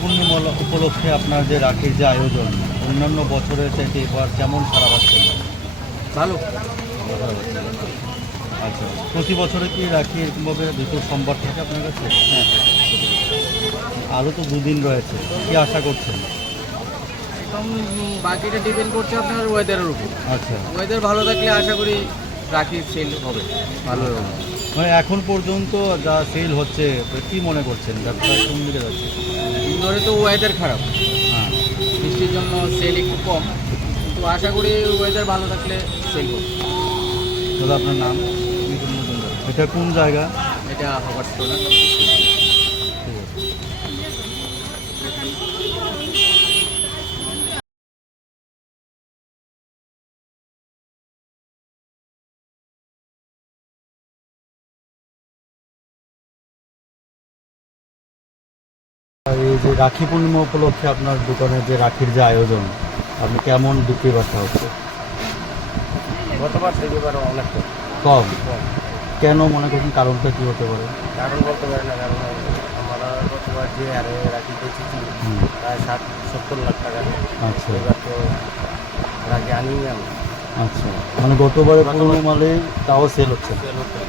পূর্ণিমা উপলক্ষে আপনার যে রাখির যে আয়োজন অন্যান্য বছরের চাইতে এবার কেমন সারা পাচ্ছেন ভালো। আচ্ছা প্রতি বছরে কি রাখি এরকমভাবে দুটো সোমবার থাকে আপনার কাছে? হ্যাঁ আরও তো দুদিন রয়েছে কি আশা করছেন? এখন বাকিটা ডিপেন্ড করছে আপনার ওয়েদারের উপর। আচ্ছা। ওয়েদার ভালো থাকলে আশা করি রাখির সেল হবে ভালো হবে। মানে এখন পর্যন্ত যা সেল হচ্ছে কি মনে করছেন? ব্যবসা কোন দিকে যাচ্ছে? ইন্দোরে তো ওয়েদার খারাপ। হ্যাঁ। বৃষ্টির জন্য সেল একটু কম। তো আশা করি ওয়েদার ভালো থাকলে সেল হবে। দাদা আপনার নাম? এটা কোন জায়গা? এটা হবার স্টোনার এই যে রাখি পূর্ণিমা উপলক্ষে আপনার দোকানের যে রাখির যে আয়োজন আপনি কেমন বিক্রি বার্তা হচ্ছে? গতবার এবার অনেক কম। কেন মনে করছেন কারণটা কি হতে পারে? কারণ বলতে পারি না কারণ আমরা গতবার যে আরে রাখি বেঁচেছি প্রায় ষাট সত্তর লাখ টাকা আচ্ছা। এবার তো রাখি আনি আমি। আচ্ছা। মানে গতবারে পূর্ণিমালে তাও সেল হচ্ছে। না। আচ্ছা,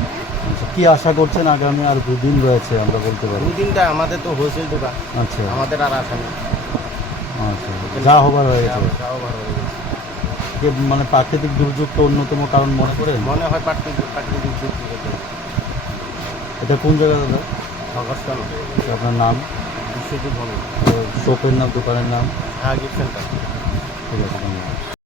কি আশা করছেন? আগামী আর দুদিন রয়েছে আমরা বলতে পারি। দুই দিনটা আমাদের তো হোলসেল দোকান আচ্ছা। আমাদের আর আসা নেই। আচ্ছা যা হবার হয়ে গেছে। যা হবার হয়ে গেছে। যে মানে প্রাকৃতিক দুর্যোগ তো অন্যতম কারণ মনে করে? মনে হয় প্রাকৃতিক প্রাকৃতিক হতে এটা কোন জায়গা দাদা? অগস্টান আপনার নাম? বিশ্বজিৎ ভবন। শপের নাম দোকানের নাম? হ্যাঁ সেন্টার। ঠিক আছে